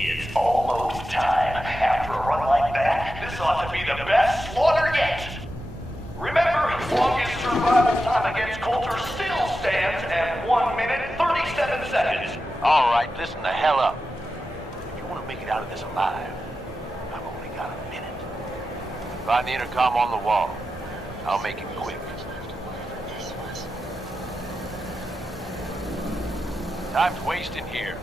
It's almost time. After a run like that, this ought to be the best slaughter yet. Remember, longest survival time against Coulter still stands at 1 minute 37 seconds. All right, listen the hell up. If you want to make it out of this alive, I've only got a minute. Find the intercom on the wall. I'll make it quick. Time's wasting here.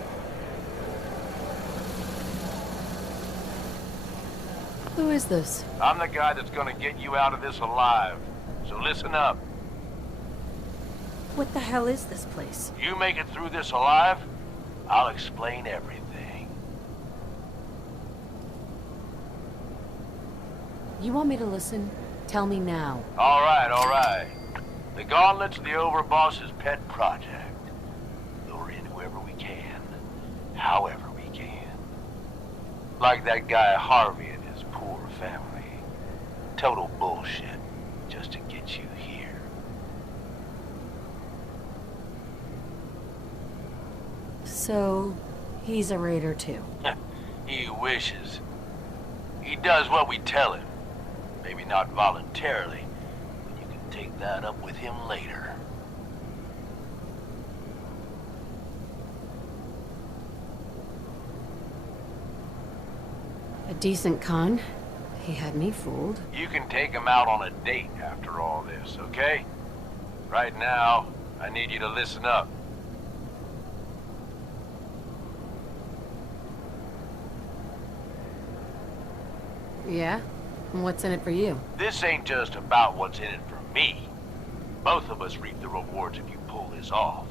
Who is this? I'm the guy that's gonna get you out of this alive. So listen up. What the hell is this place? You make it through this alive, I'll explain everything. You want me to listen? Tell me now. All right. The Gauntlet's the Overboss's pet project. Lure in whoever we can, however we can. Like that guy Harvey and his poor family. Total bullshit, just to get you here. So, he's a raider too. He wishes. He does what we tell him. Maybe not voluntarily, but you can take that up with him later. A decent con. He had me fooled. You can take him out on a date after all this, okay? Right now, I need you to listen up. Yeah? And what's in it for you? This ain't just about what's in it for me. Both of us reap the rewards if you pull this off.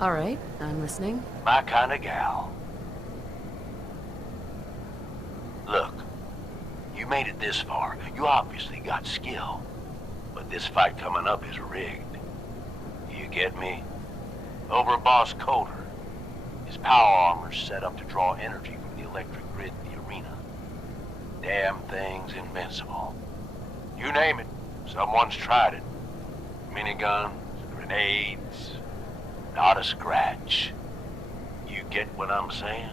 All right, I'm listening. My kind of gal. Look, you made it this far. You obviously got skill. But this fight coming up is rigged. You get me? Overboss Coulter. His power armor's set up to draw energy from the electric grid in the arena. Damn thing's invincible. You name it, someone's tried it. Miniguns, grenades, not a scratch. You get what I'm saying?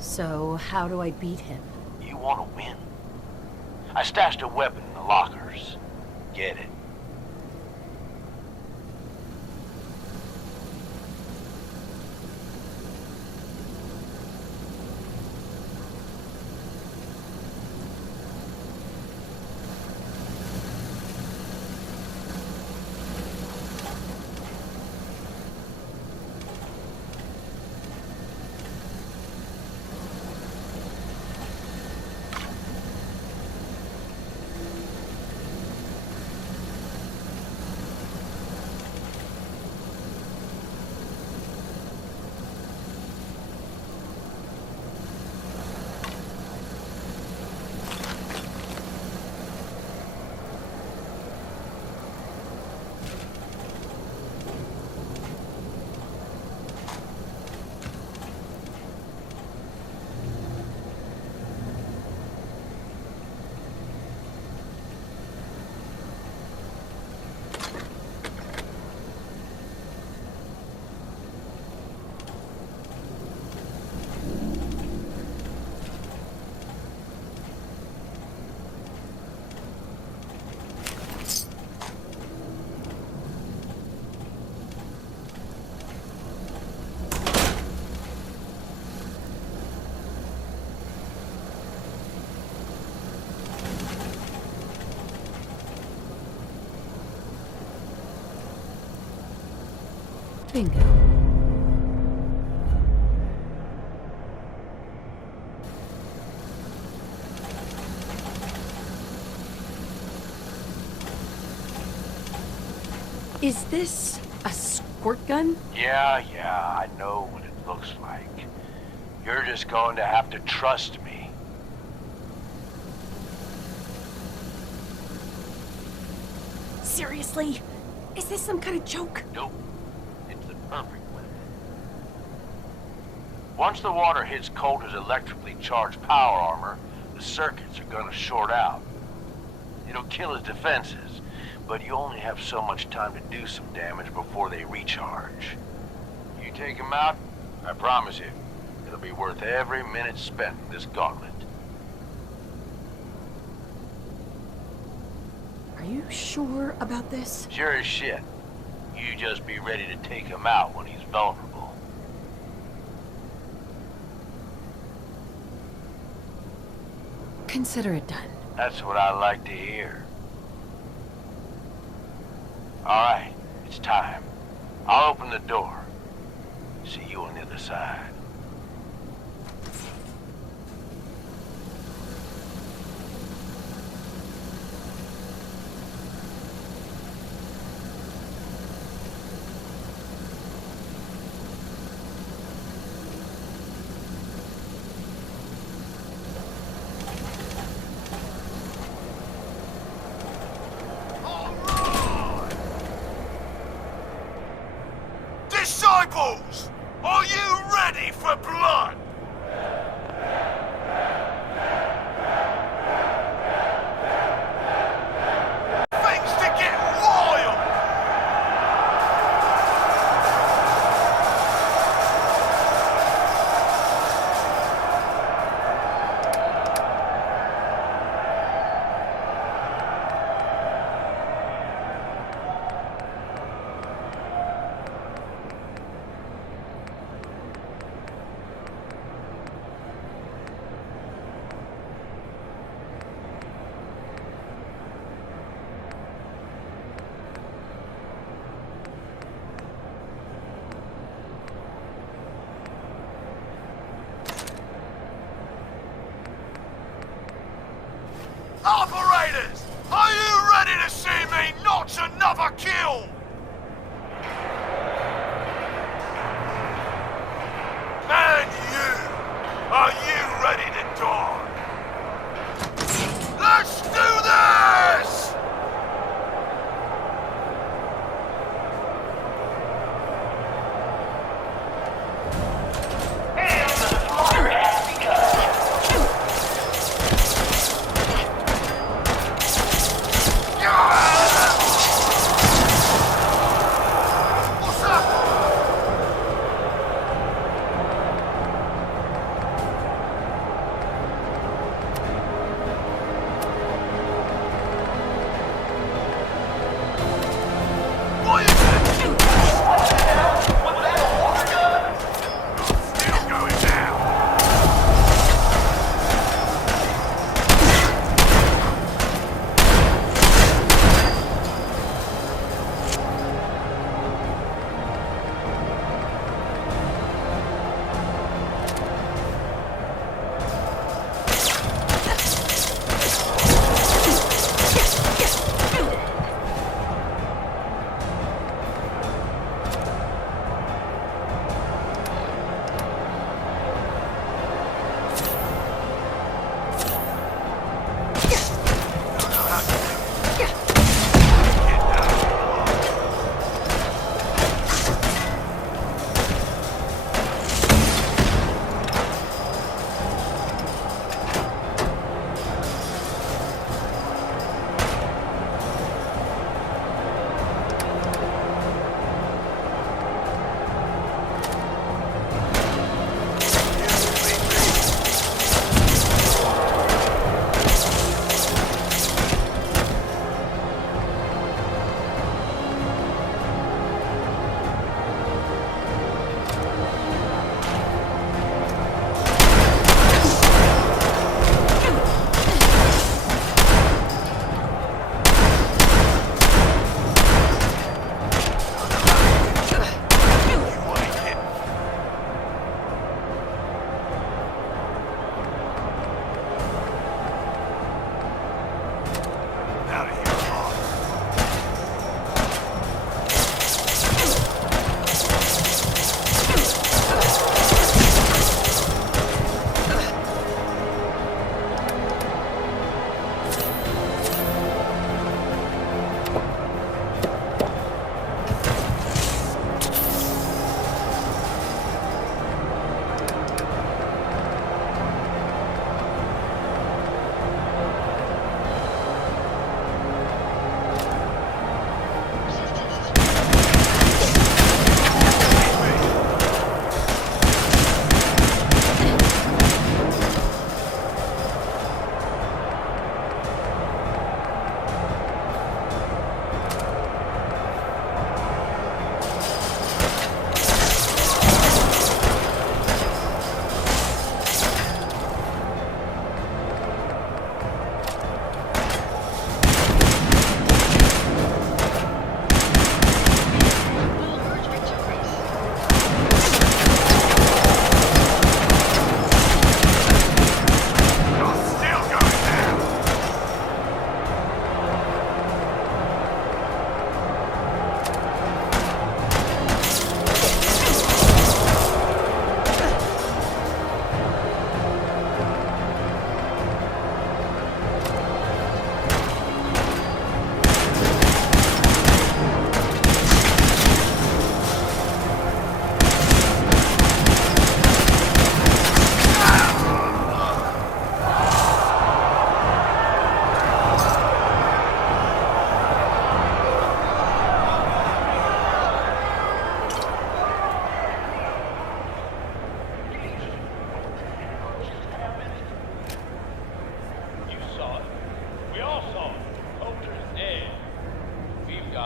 So, how do I beat him? You want to win? I stashed a weapon in the lockers. Get it. Bingo. Is this a squirt gun? Yeah, I know what it looks like. You're just going to have to trust me. Seriously? Is this some kind of joke? Nope. It's the perfect weapon. Once the water hits Coulter's electrically charged power armor, the circuits are gonna short out. It'll kill his defenses, but you only have so much time to do some damage before they recharge. You take them out, I promise you, it'll be worth every minute spent in this gauntlet. Are you sure about this? Sure as shit. You just be ready to take him out when he's vulnerable. Consider it done. That's what I like to hear. Alright, it's time. I'll open the door. See you on the other side. Disciples, are you ready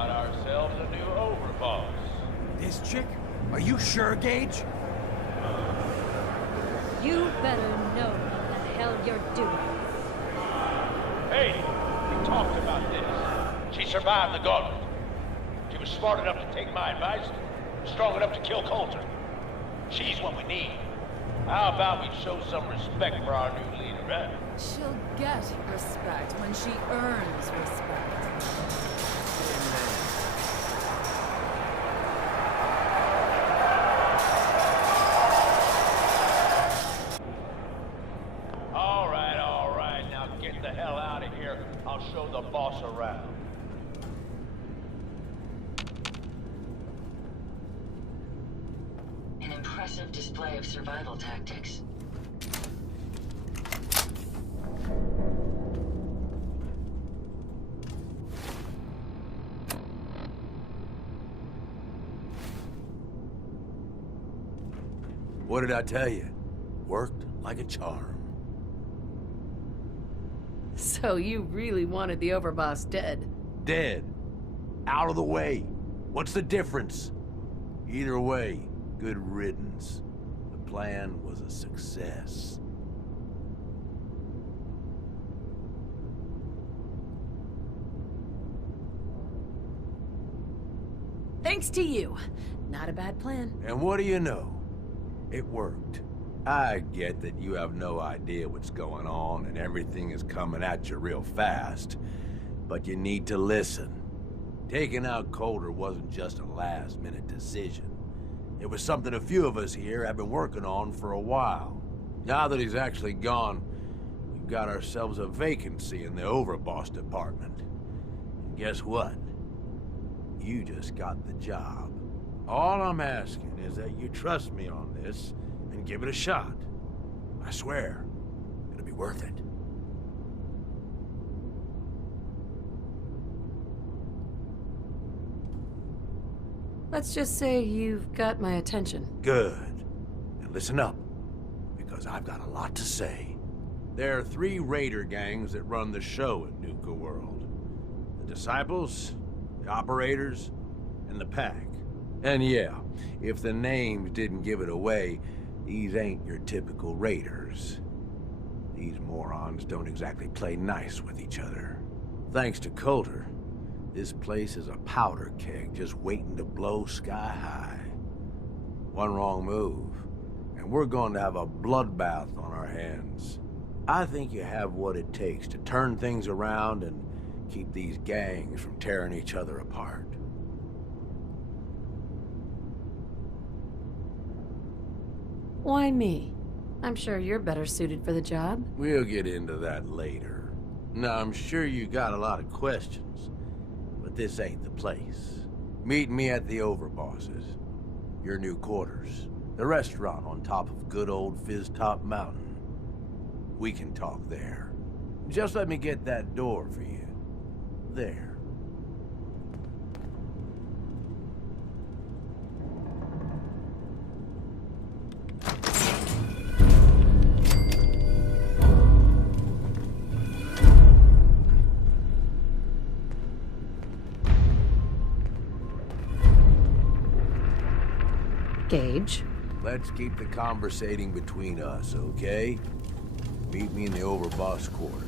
got ourselves a new overboss. This chick? Are you sure, Gage? You better know what the hell you're doing. Hey, we talked about this. She survived the gauntlet. She was smart enough to take my advice, strong enough to kill Coulter. She's what we need. How about we show some respect for our new leader, right? She'll get respect when she earns respect. All right, now get the hell out of here. I'll show the boss around. An impressive display of survival tactics. What did I tell you? Worked like a charm. So you really wanted the overboss dead? Dead. Out of the way. What's the difference? Either way, good riddance. The plan was a success. Thanks to you. Not a bad plan. And what do you know? It worked. I get that you have no idea what's going on and everything is coming at you real fast. But you need to listen. Taking out Coulter wasn't just a last-minute decision. It was something a few of us here have been working on for a while. Now that he's actually gone, we've got ourselves a vacancy in the overboss department. And guess what? You just got the job. All I'm asking is that you trust me on this and give it a shot. I swear, it'll be worth it. Let's just say you've got my attention. Good. And listen up, because I've got a lot to say. There are 3 raider gangs that run the show at Nuka-World. The Disciples, the Operators, and the Pack. And yeah, if the names didn't give it away, these ain't your typical raiders. These morons don't exactly play nice with each other. Thanks to Coulter, this place is a powder keg just waiting to blow sky high. One wrong move, and we're going to have a bloodbath on our hands. I think you have what it takes to turn things around and keep these gangs from tearing each other apart. Why me? I'm sure you're better suited for the job. We'll get into that later. Now, I'm sure you got a lot of questions, but this ain't the place. Meet me at the Overbosses, your new quarters, the restaurant on top of good old Fizz-Top Mountain. We can talk there. Just let me get that door for you. There. Gage. Let's keep the conversating between us, okay? Meet me in the Overboss quarters.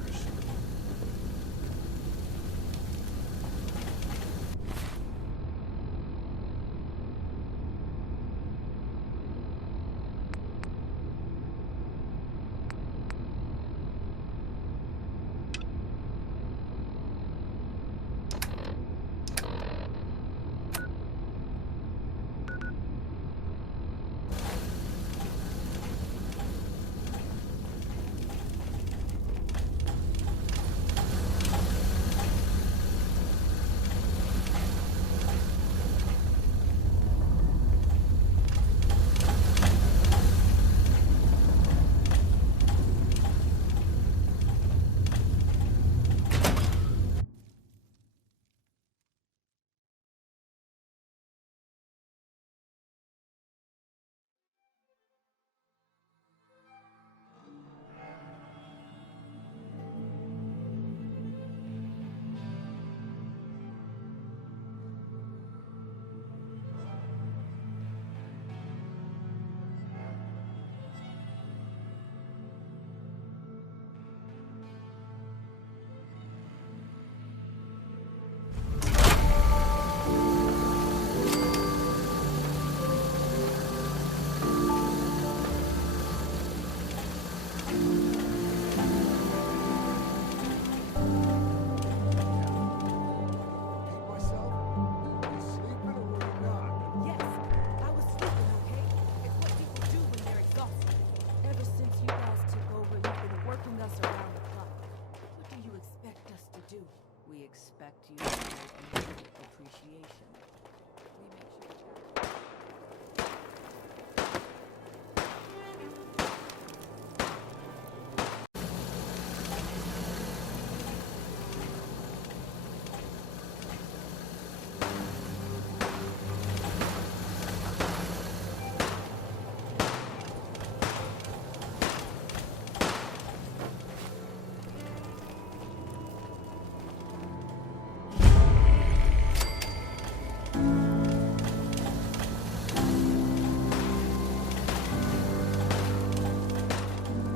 appreciation. We make sure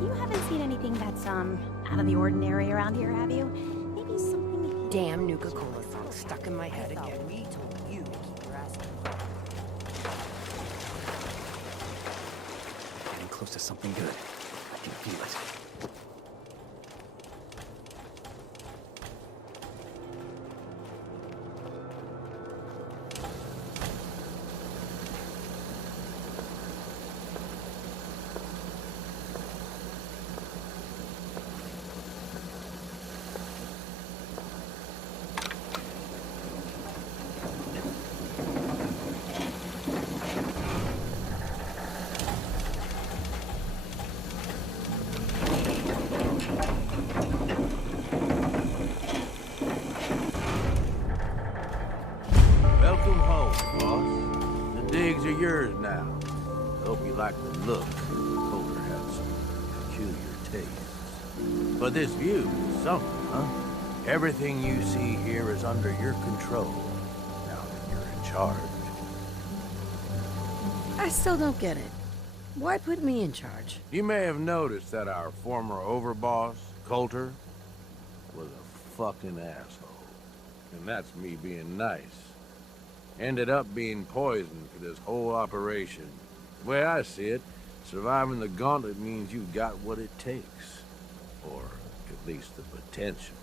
You haven't seen anything that's, out of the ordinary around here, have you? Maybe something... Damn Nuka-Cola song stuck in my head again. We told you to keep your ass on. Getting close to something good. I can feel it. Welcome home, boss. The digs are yours now. I hope you like the look. Coulter had some peculiar tastes. But this view is something, huh? Everything you see here is under your control, now that you're in charge. I still don't get it. Why put me in charge? You may have noticed that our former overboss, Coulter, was a fucking asshole. And that's me being nice. Ended up being poisoned for this whole operation. The way I see it, surviving the gauntlet means you've got what it takes. Or at least the potential.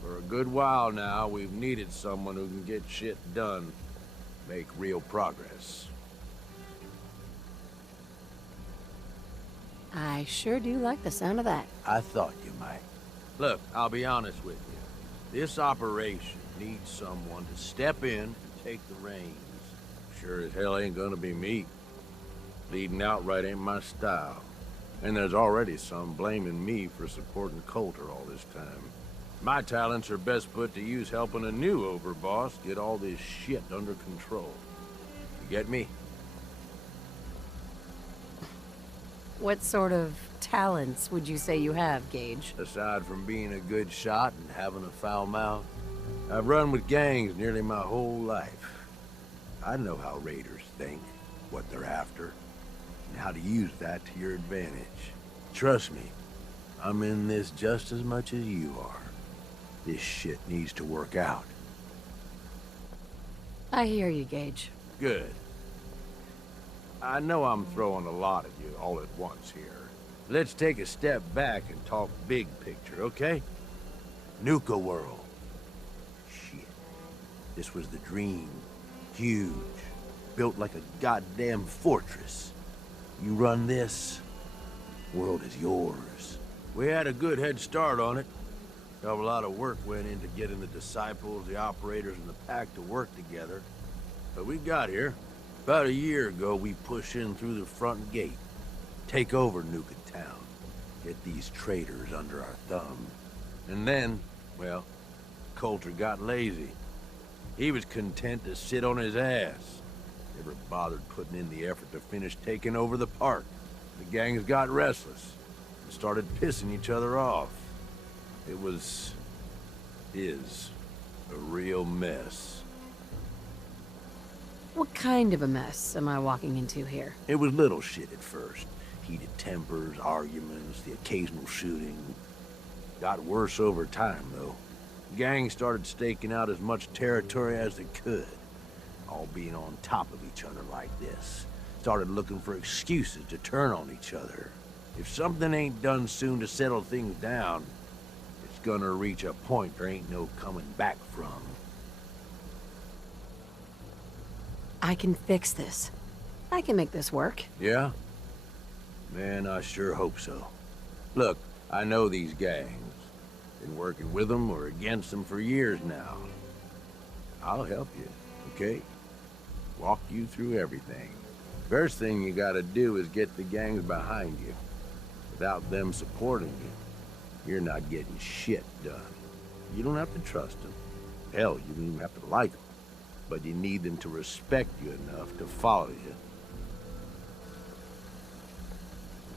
For a good while now, we've needed someone who can get shit done, make real progress. I sure do like the sound of that. I thought you might. Look, I'll be honest with you. This operation needs someone to step in and take the reins. Sure as hell ain't gonna be me. Leading outright ain't my style. And there's already some blaming me for supporting Coulter all this time. My talents are best put to use helping a new overboss get all this shit under control. You get me? What sort of talents would you say you have, Gage? Aside from being a good shot and having a foul mouth, I've run with gangs nearly my whole life. I know how raiders think, what they're after, and how to use that to your advantage. Trust me, I'm in this just as much as you are. This shit needs to work out. I hear you, Gage. Good. I know I'm throwing a lot at you all at once here. Let's take a step back and talk big picture, okay? Nuka-World. Shit. This was the dream. Huge. Built like a goddamn fortress. You run this, world is yours. We had a good head start on it. A lot of work went into getting the disciples, the operators, and the pack to work together. But we got here. About a year ago, we push in through the front gate. Take over Nuka Town. Get these traitors under our thumb. And then, well, Coulter got lazy. He was content to sit on his ass. Never bothered putting in the effort to finish taking over the park. The gangs got restless and started pissing each other off. It is a real mess. What kind of a mess am I walking into here? It was little shit at first. Heated tempers, arguments, the occasional shooting. Got worse over time, though. Gangs started staking out as much territory as they could. All being on top of each other like this. Started looking for excuses to turn on each other. If something ain't done soon to settle things down, it's gonna reach a point there ain't no coming back from. I can fix this. I can make this work. Yeah? Man, I sure hope so. Look, I know these gangs. Been working with them or against them for years now. I'll help you, okay? Walk you through everything. First thing you gotta do is get the gangs behind you. Without them supporting you, you're not getting shit done. You don't have to trust them. Hell, you don't even have to like them. But you need them to respect you enough to follow you.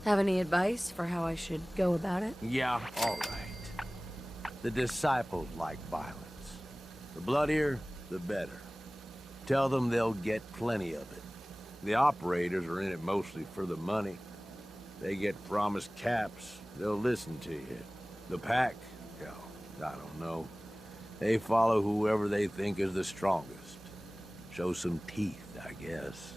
Have any advice for how I should go about it? Yeah, all right. The disciples like violence. The bloodier, the better. Tell them they'll get plenty of it. The operators are in it mostly for the money. They get promised caps, they'll listen to you. The pack, hell, I don't know. They follow whoever they think is the strongest. Show some teeth, I guess.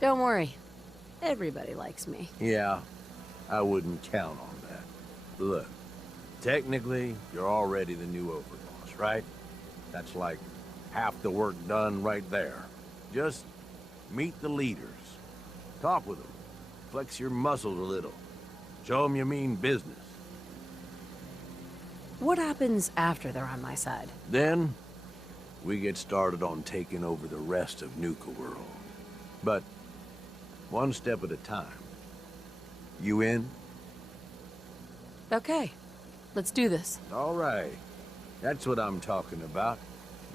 Don't worry. Everybody likes me. Yeah, I wouldn't count on that. Look, technically, you're already the new overboss, right? That's like half the work done right there. Just meet the leaders. Talk with them. Flex your muscles a little. Show them you mean business. What happens after they're on my side? Then, we get started on taking over the rest of Nuka-World. But, one step at a time. You in? Okay. Let's do this. All right. That's what I'm talking about.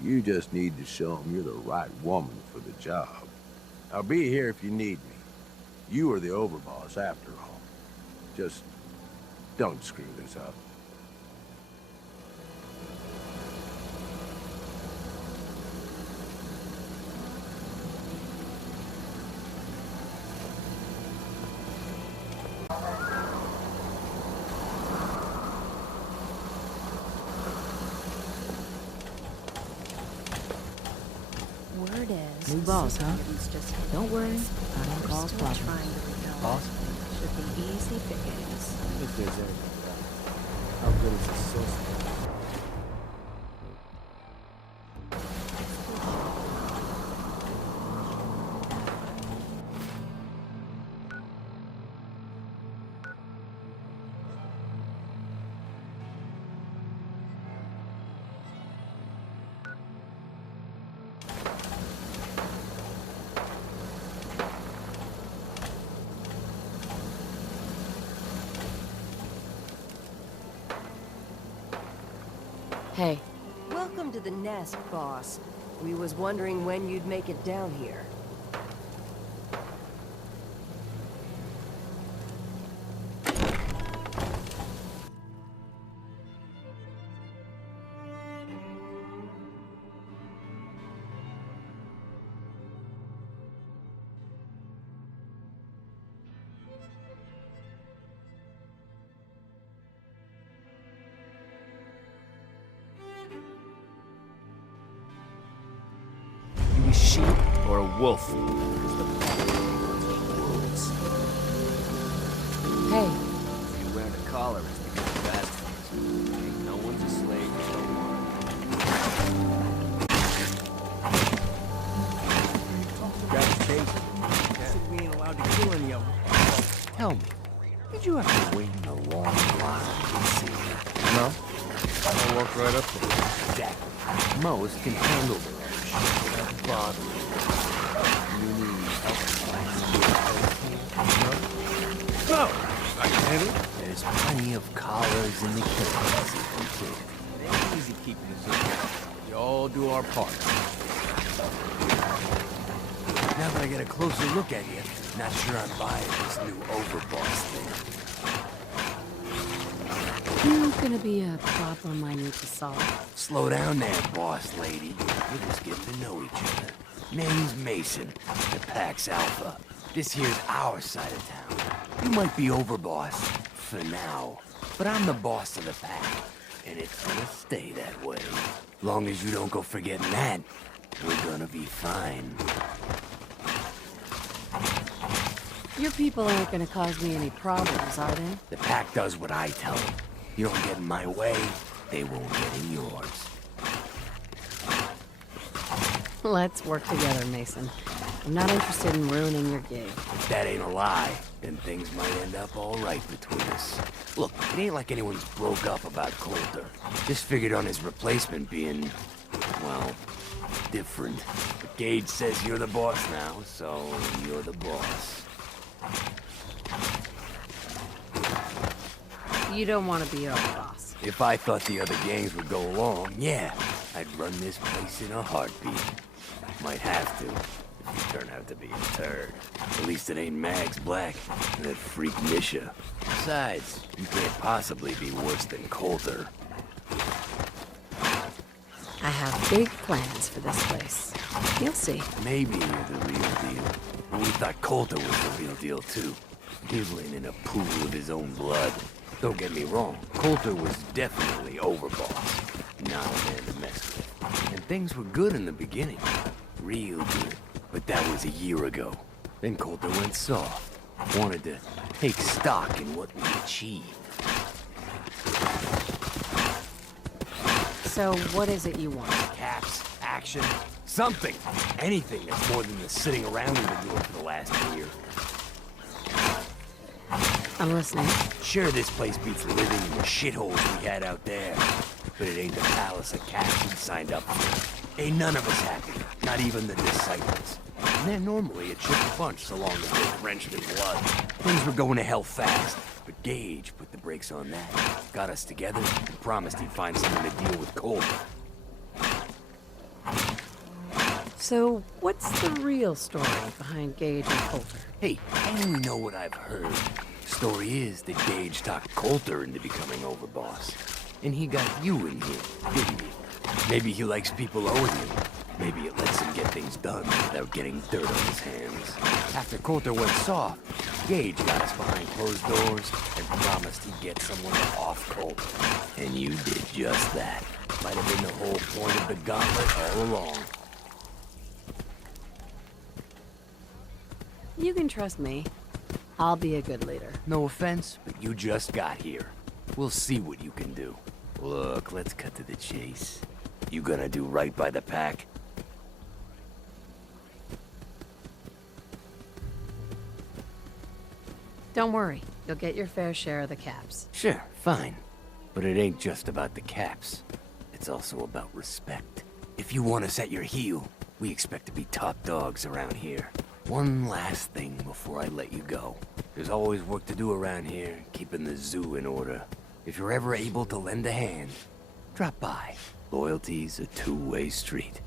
You just need to show them you're the right woman for the job. I'll be here if you need me. You are the overboss after all. Just don't screw this up. Word is... New boss, huh? Just Don't worry, I don't cause problems. trying to rebel. Boss? Should be easy pickings. If there's anything left. How good is the sauce? Hey, Welcome to the nest, boss. We was wondering when you'd make it down here. You a sheep or a wolf? Because the wolves. hey, If you're wearing a collar, it's because you're bastards. Ain't no one's a slave, no one. Grab the case. Said we ain't allowed to kill any of them. Tell me, did you have to wait in a long line to see her? No. I walked right up to her. Exactly. Most can handle their own shit without bothering. You need help finding no? I can handle it. There's plenty of collars in the kitchen if you kid. It ain't easy keeping this up. We all do our part. Now that I get a closer look at you, not sure I'm buying this new overboss thing. you gonna be a problem I need to solve? Slow down there, boss lady. We're just getting to know each other. Name's Mason, the Pax Alpha. This here's our side of town. You might be overboss, for now. But I'm the boss of the pack, and it's gonna stay that way. Long as you don't go forgetting that, we're gonna be fine. Your people aren't gonna cause me any problems, are they? The pack does what I tell them. You don't get in my way, they won't get in yours. Let's work together, Mason. I'm not interested in ruining your gig. If that ain't a lie, then things might end up all right between us. Look, it ain't like anyone's broke up about Coulter. Just figured on his replacement being, well, different. But Gage says you're the boss now, so you're the boss. You don't want to be our boss. If I thought the other gangs would go along, yeah, I'd run this place in a heartbeat. Might have to, if you turn out to be a turd. At least it ain't Mags Black and that freak Nisha. Besides, you can't possibly be worse than Coulter. I have big plans for this place. You'll see. Maybe you're the real deal. But we thought Coulter was the real deal, too. Nibbling in a pool of his own blood. Don't get me wrong, Coulter was definitely overboss. Not a man to mess with. And things were good in the beginning. Real good. But that was a year ago. Then Coulter went soft. Wanted to take stock in what we achieved. So what is it you want? Caps, action, something. Anything that's more than the sitting around we've been doing for the last year. I'm listening. Sure, this place beats living in the shitholes we had out there. But it ain't the palace of caps we signed up for. Ain't none of us happy. Not even the disciples. And they're normally a chippy bunch so long as they're drenched in blood. Things were going to hell fast. But Gage put the brakes on that. Got us together and promised he'd find someone to deal with Coulter. So what's the real story behind Gage and Coulter? Hey, I only know what I've heard. Story is that Gage talked Coulter into becoming overboss. And he got you in here, didn't he? Maybe he likes people owing him. Maybe it lets him get things done without getting dirt on his hands. After Coulter went soft, Gage got us behind closed doors and promised he'd get someone off Coulter. And you did just that. Might have been the whole point of the gauntlet all along. You can trust me. I'll be a good leader. No offense, but you just got here. We'll see what you can do. Look, let's cut to the chase. You gonna do right by the pack? Don't worry. You'll get your fair share of the caps. Sure, fine. But it ain't just about the caps. It's also about respect. If you want us at your heel, we expect to be top dogs around here. One last thing before I let you go. There's always work to do around here, keeping the zoo in order. If you're ever able to lend a hand, drop by. Loyalty's a two-way street.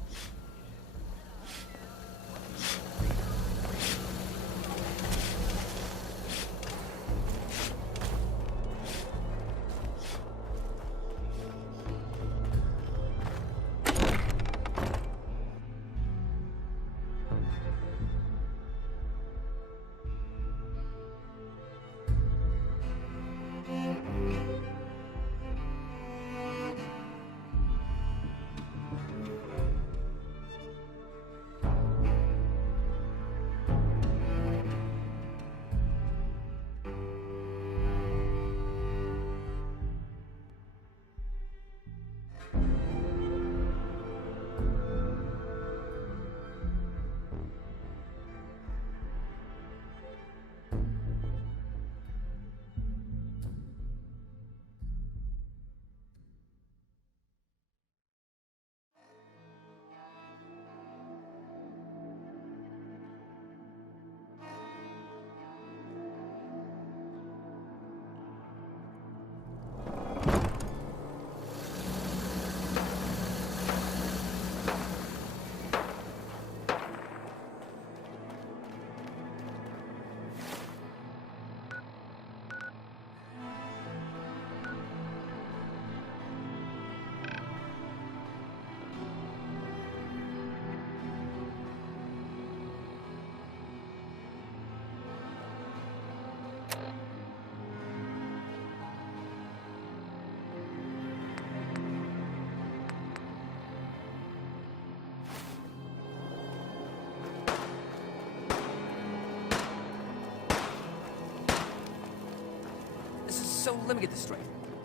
So let me get this straight.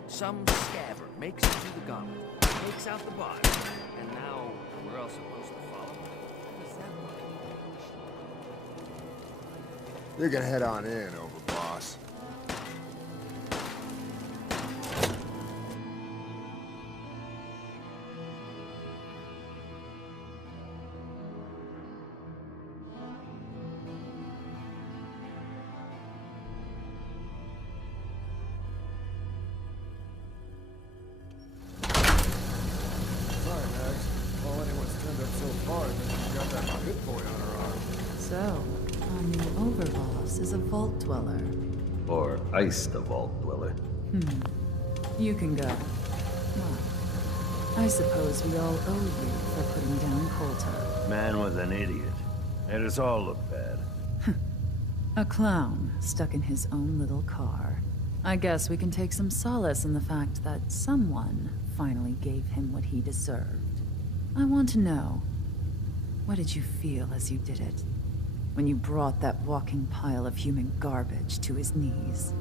Some scabber makes it through the gauntlet, takes out the body, and now we're all supposed to follow? Is that You can head on in, Overboss. boss is a vault dweller. Or iced a vault dweller. You can go. Well, I suppose we all owe you for putting down Coulter. Man was an idiot. Made us all look bad. A clown stuck in his own little car. I guess we can take some solace in the fact that someone finally gave him what he deserved. I want to know, what did you feel as you did it? When you brought that walking pile of human garbage to his knees?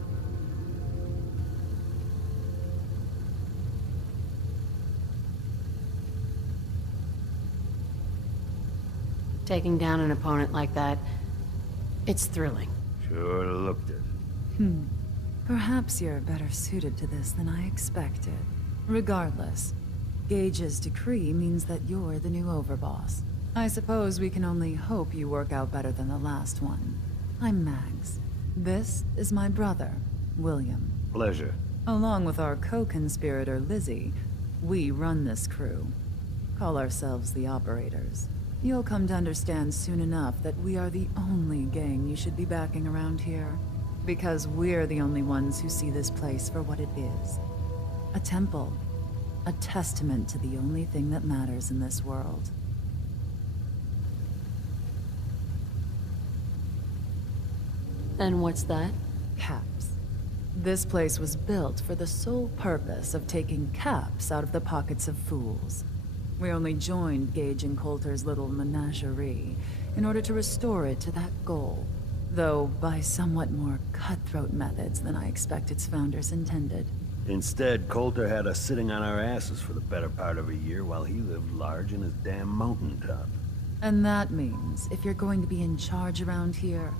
Taking down an opponent like that, it's thrilling. Sure looked it. Perhaps you're better suited to this than I expected. Regardless, Gage's decree means that you're the new overboss. I suppose we can only hope you work out better than the last one. I'm Mags. This is my brother, William. Pleasure. Along with our co-conspirator, Lizzie, we run this crew. Call ourselves the Operators. You'll come to understand soon enough that we are the only gang you should be backing around here. Because we're the only ones who see this place for what it is. A temple. A testament to the only thing that matters in this world. And what's that? Caps. This place was built for the sole purpose of taking caps out of the pockets of fools. We only joined Gage and Coulter's little menagerie in order to restore it to that goal, though by somewhat more cutthroat methods than I expect its founders intended. Instead, Coulter had us sitting on our asses for the better part of a year while he lived large in his damn mountaintop. And that means, if you're going to be in charge around here,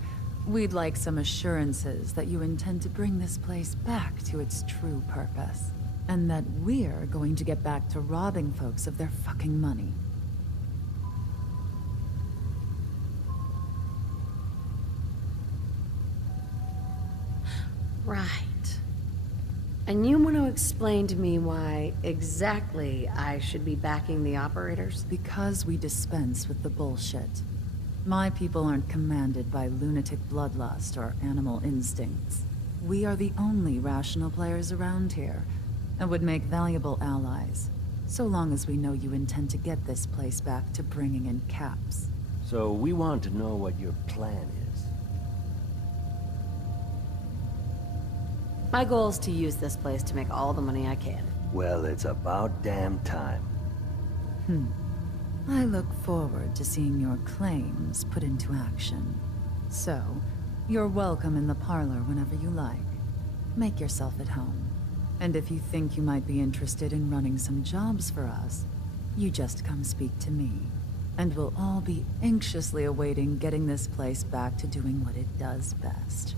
we'd like some assurances that you intend to bring this place back to its true purpose. And that we're going to get back to robbing folks of their fucking money. Right. And you want to explain to me why exactly I should be backing the Operators? Because we dispense with the bullshit. My people aren't commanded by lunatic bloodlust or animal instincts. We are the only rational players around here, and would make valuable allies, so long as we know you intend to get this place back to bringing in caps. So we want to know what your plan is. My goal is to use this place to make all the money I can. Well, it's about damn time. I look forward to seeing your claims put into action. So, you're welcome in the parlor whenever you like. Make yourself at home. And if you think you might be interested in running some jobs for us, you just come speak to me. And we'll all be anxiously awaiting getting this place back to doing what it does best.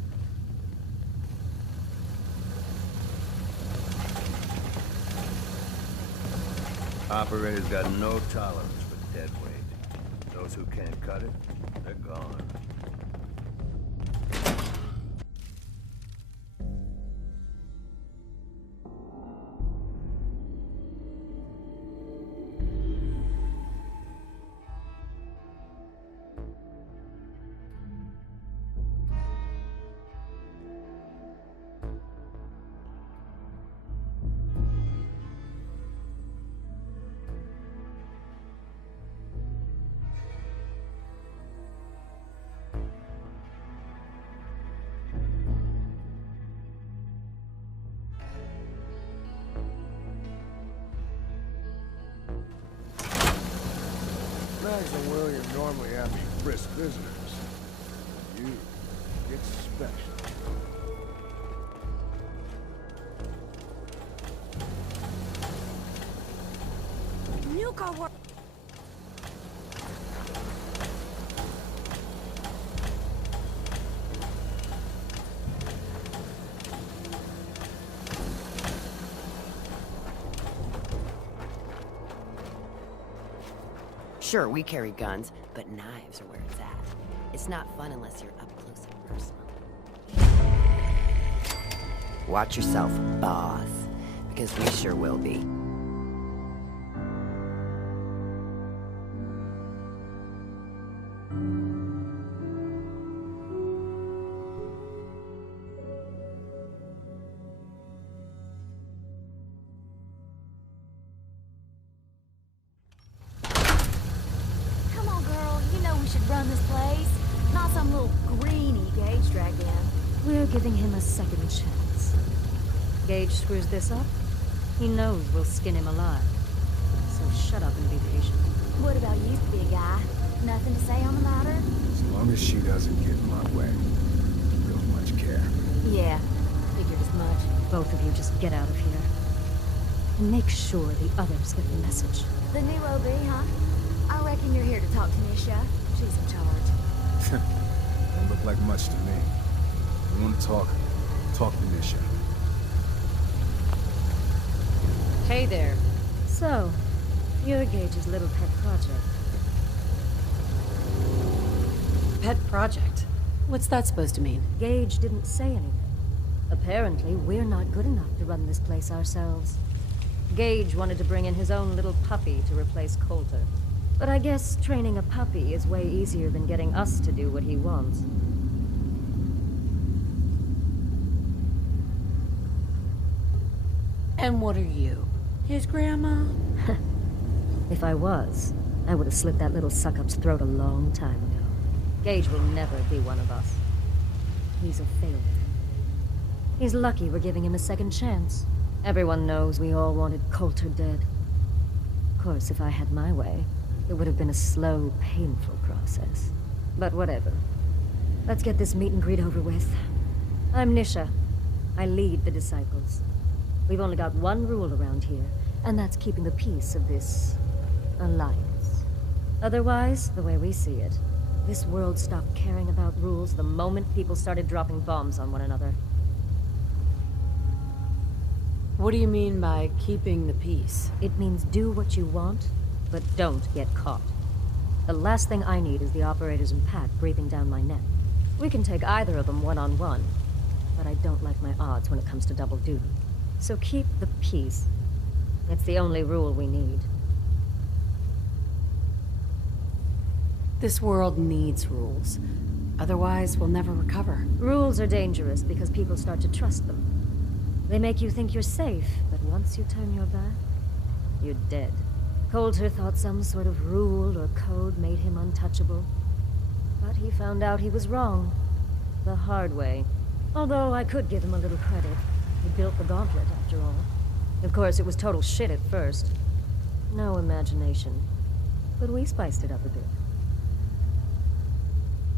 Operators got no tolerance for dead weight. Those who can't cut it, they're gone. Mags and William normally have me brisk visitors. You, it's special. Nuka-World. Sure, we carry guns, but knives are where it's at. It's not fun unless you're up close and personal. Watch yourself, boss, because we sure will be. should run this place. Not some little greenie Gage dragged in. We're giving him a second chance. Gage screws this up, he knows we'll skin him alive. So shut up and be patient. What about you, big guy? Nothing to say on the matter? As long as she doesn't get in my way. Don't much care. Yeah, figured as much. Both of you just get out of here. And make sure the others get the message. The new OB, huh? I reckon you're here to talk to Nisha. She's in charge. Don't look like much to me. You want to talk to Nisha. Hey there. So, you're Gage's little pet project. Pet project? What's that supposed to mean? Gage didn't say anything. Apparently, we're not good enough to run this place ourselves. Gage wanted to bring in his own little puppy to replace Coulter. But I guess training a puppy is way easier than getting us to do what he wants. And what are you? His grandma? If I was, I would have slit that little suck-up's throat a long time ago. Gage will never be one of us. He's a failure. He's lucky we're giving him a second chance. Everyone knows we all wanted Coulter dead. Of course, if I had my way, it would have been a slow, painful process. But whatever. Let's get this meet and greet over with. I'm Nisha. I lead the Disciples. We've only got one rule around here, and that's keeping the peace of this alliance. Otherwise, the way we see it, this world stopped caring about rules the moment people started dropping bombs on one another. What do you mean by keeping the peace? It means do what you want, but don't get caught. The last thing I need is the operators and Pat breathing down my neck. We can take either of them one-on-one, but I don't like my odds when it comes to double duty. So keep the peace. It's the only rule we need. This world needs rules. Otherwise, we'll never recover. Rules are dangerous because people start to trust them. They make you think you're safe, but once you turn your back, you're dead. Coulter thought some sort of rule or code made him untouchable. But he found out he was wrong. The hard way. Although I could give him a little credit. He built the gauntlet, after all. Of course, it was total shit at first. No imagination. But we spiced it up a bit.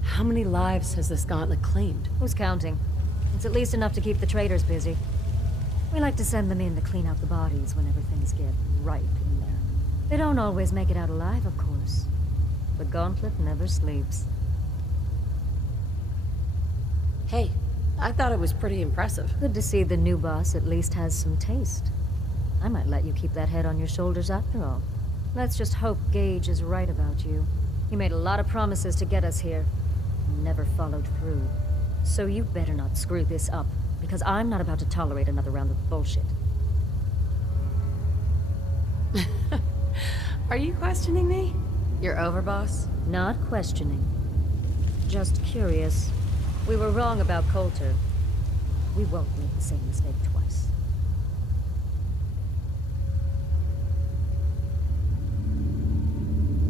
How many lives has this gauntlet claimed? Who's counting? It's at least enough to keep the traders busy. We like to send them in to clean out the bodies whenever things get ripe in there. They don't always make it out alive, of course. The gauntlet never sleeps. Hey, I thought it was pretty impressive. Good to see the new boss at least has some taste. I might let you keep that head on your shoulders after all. Let's just hope Gage is right about you. He made a lot of promises to get us here, and never followed through. So you better not screw this up, because I'm not about to tolerate another round of bullshit. Are you questioning me? You're overboss? Not questioning. Just curious. We were wrong about Coulter. We won't make the same mistake twice.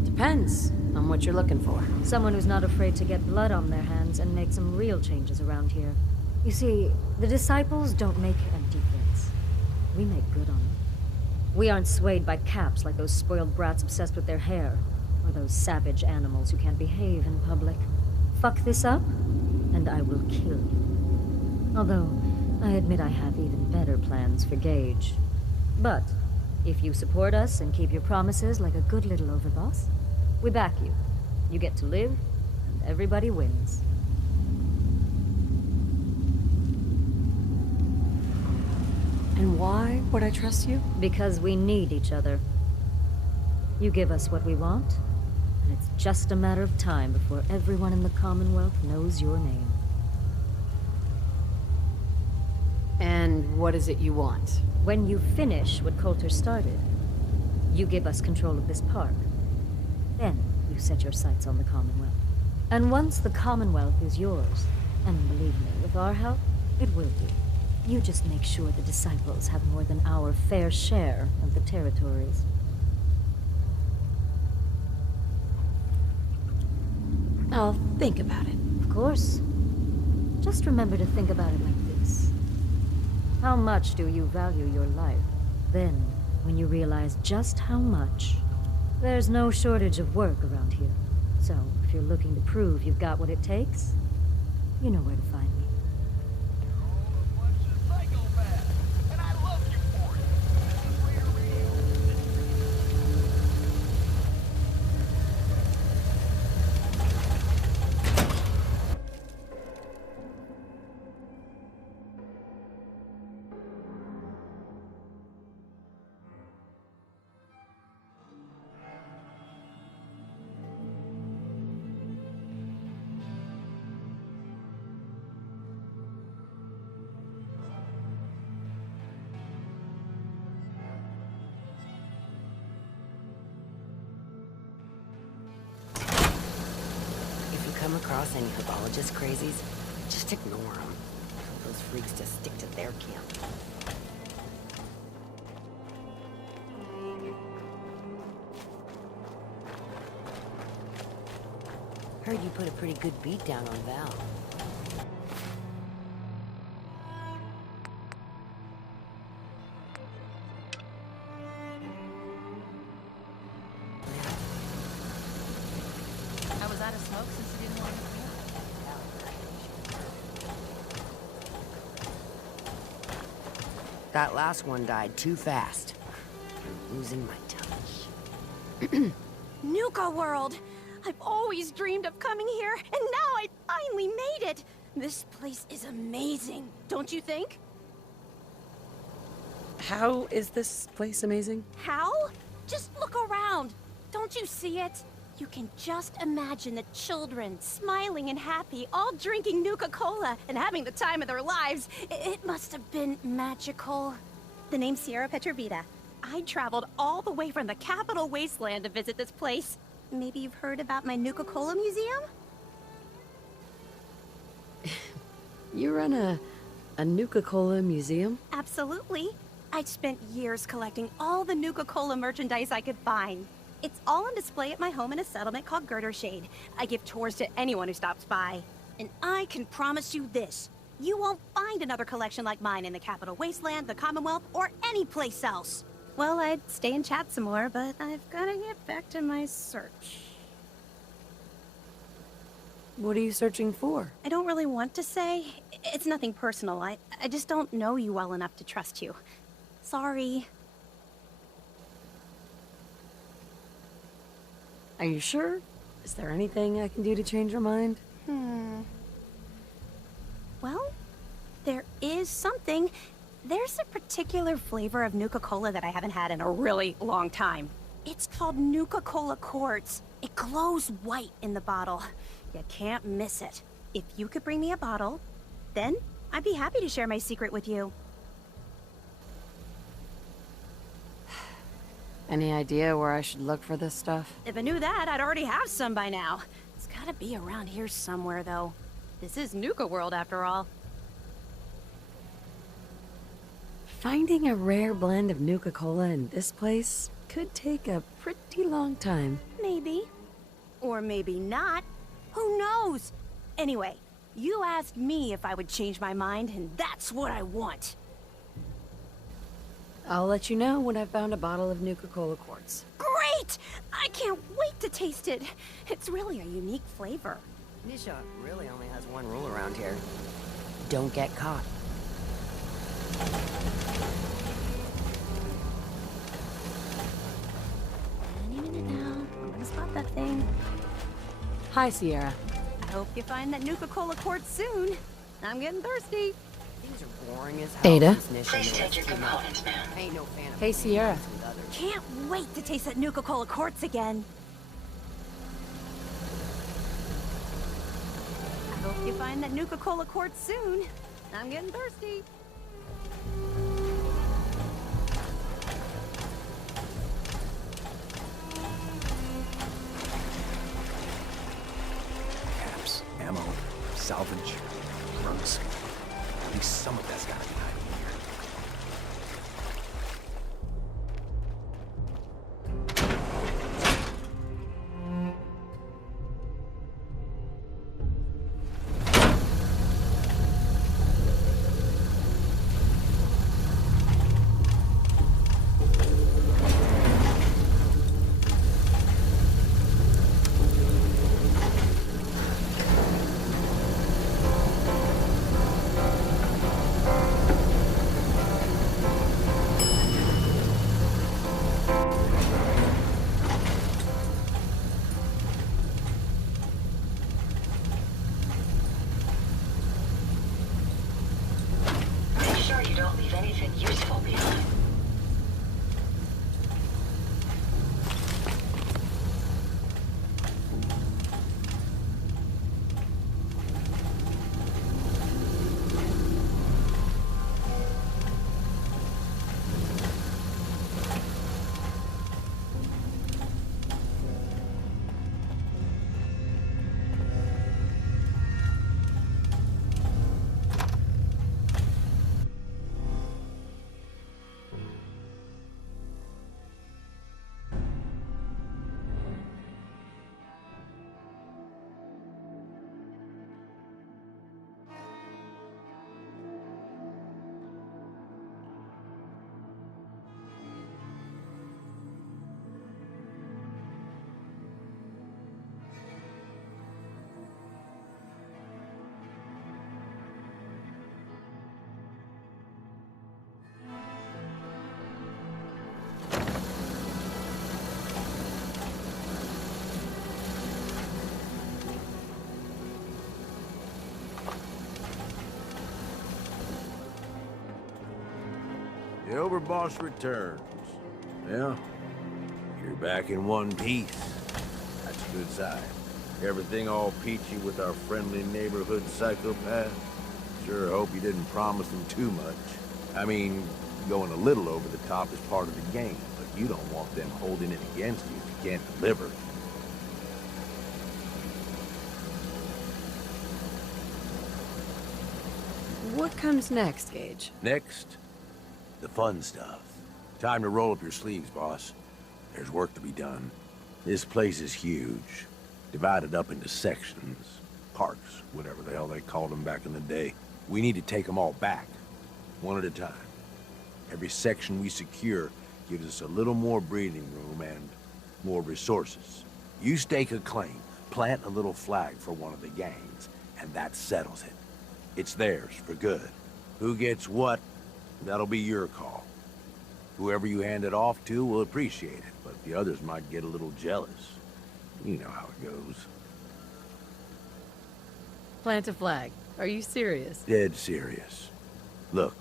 Depends on what you're looking for. Someone who's not afraid to get blood on their hands and make some real changes around here. You see, the Disciples don't make empty threats. We make good on them. We aren't swayed by caps like those spoiled brats obsessed with their hair, or those savage animals who can't behave in public. Fuck this up, and I will kill you. Although, I admit I have even better plans for Gage. But, if you support us and keep your promises like a good little overboss, we back you. You get to live, and everybody wins. And why would I trust you? Because we need each other. You give us what we want, and it's just a matter of time before everyone in the Commonwealth knows your name. And what is it you want? When you finish what Coulter started, you give us control of this park. Then you set your sights on the Commonwealth. And once the Commonwealth is yours, and believe me, with our help, it will be. You just make sure the Disciples have more than our fair share of the territories. I'll think about it. Of course. Just remember to think about it like this. How much do you value your life? Then, when you realize just how much, there's no shortage of work around here. So, if you're looking to prove you've got what it takes, you know where to find me. Come across any herbologist crazies, just ignore them. Those freaks just stick to their camp. Heard you put a pretty good beat down on Val. I was out of smoke since you didn't want to smoke. That last one died too fast. I'm losing my touch. Nuka-World! I've always dreamed of coming here, and now I finally made it! This place is amazing, don't you think? How is this place amazing? How? Just look around. Don't you see it? You can just imagine the children, smiling and happy, all drinking Nuka-Cola and having the time of their lives. It must have been magical. The name's Sierra Petrovita. I traveled all the way from the capital wasteland to visit this place. Maybe you've heard about my Nuka-Cola museum? You run a Nuka-Cola museum? Absolutely. I spent years collecting all the Nuka-Cola merchandise I could find. It's all on display at my home in a settlement called Girdershade. I give tours to anyone who stops by. And I can promise you this. You won't find another collection like mine in the Capital Wasteland, the Commonwealth, or any place else. Well, I'd stay and chat some more, but I've gotta get back to my search. What are you searching for? I don't really want to say. It's nothing personal. I just don't know you well enough to trust you. Sorry. Are you sure? Is there anything I can do to change your mind? Well, there is something. There's a particular flavor of Nuka-Cola that I haven't had in a really long time. It's called Nuka-Cola Quartz. It glows white in the bottle. You can't miss it. If you could bring me a bottle, then I'd be happy to share my secret with you. Any idea where I should look for this stuff? If I knew that, I'd already have some by now. It's gotta be around here somewhere, though. This is Nuka-World, after all. Finding a rare blend of Nuka-Cola in this place could take a pretty long time. Maybe. Or maybe not. Who knows? Anyway, you asked me if I would change my mind, and that's what I want. I'll let you know when I've found a bottle of Nuka-Cola Quartz. Great! I can't wait to taste it. It's really a unique flavor. Nisha really only has one rule around here. Don't get caught. Any minute now. I'm gonna spot that thing. Hi, Sierra. I hope you find that Nuka-Cola Quartz soon. I'm getting thirsty. Things are boring as hell. Ada? Please take your components, ma'am. I ain't no fan of Hey, Sierra. with others. Can't wait to taste that Nuka-Cola Quartz again. I hope you find that Nuka-Cola Quartz soon. I'm getting thirsty. Caps, ammo, salvage, drugs. At least some of that's gotta be hiding here. overboss returns. Yeah, you're back in one piece. That's a good sign. Everything all peachy with our friendly neighborhood psychopath? Sure hope you didn't promise them too much. I mean, going a little over the top is part of the game, but you don't want them holding it against you if you can't deliver. What comes next, Gage? Next, the fun stuff. Time to roll up your sleeves, boss. There's work to be done. This place is huge. Divided up into sections. Parks, whatever the hell they called them back in the day. We need to take them all back. One at a time. Every section we secure gives us a little more breathing room and more resources. You stake a claim, plant a little flag for one of the gangs, and that settles it. It's theirs for good. Who gets what, that'll be your call. Whoever you hand it off to will appreciate it, but the others might get a little jealous. You know how it goes. Plant a flag. Are you serious? Dead serious. Look,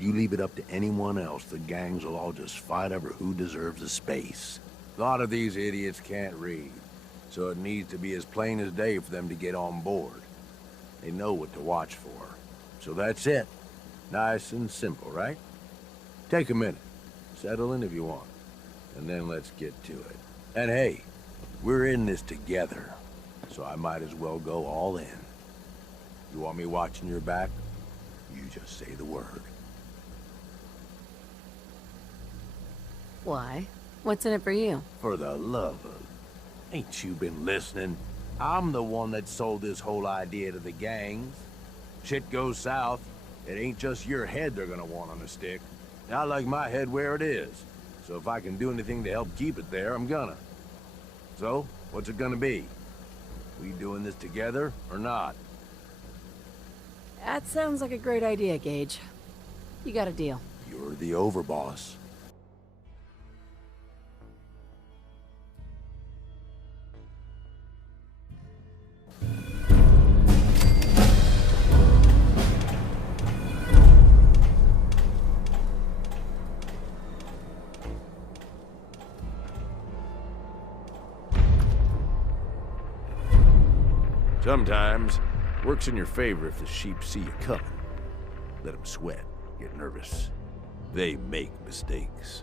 you leave it up to anyone else, the gangs will all just fight over who deserves a space. A lot of these idiots can't read, so it needs to be as plain as day for them to get on board. They know what to watch for. So that's it. Nice and simple, right? Take a minute. Settle in if you want. And then let's get to it. And hey, we're in this together, so I might as well go all in. You want me watching your back? You just say the word. Why? What's in it for you? For the love of... Ain't you been listening? I'm the one that sold this whole idea to the gangs. Shit goes south, it ain't just your head they're gonna want on a stick. I like my head where it is, so if I can do anything to help keep it there, I'm gonna. So, what's it gonna be? We doing this together, or not? That sounds like a great idea, Gage. You got a deal. You're the overboss. Sometimes, works in your favor if the sheep see you coming. Let them sweat, get nervous. They make mistakes.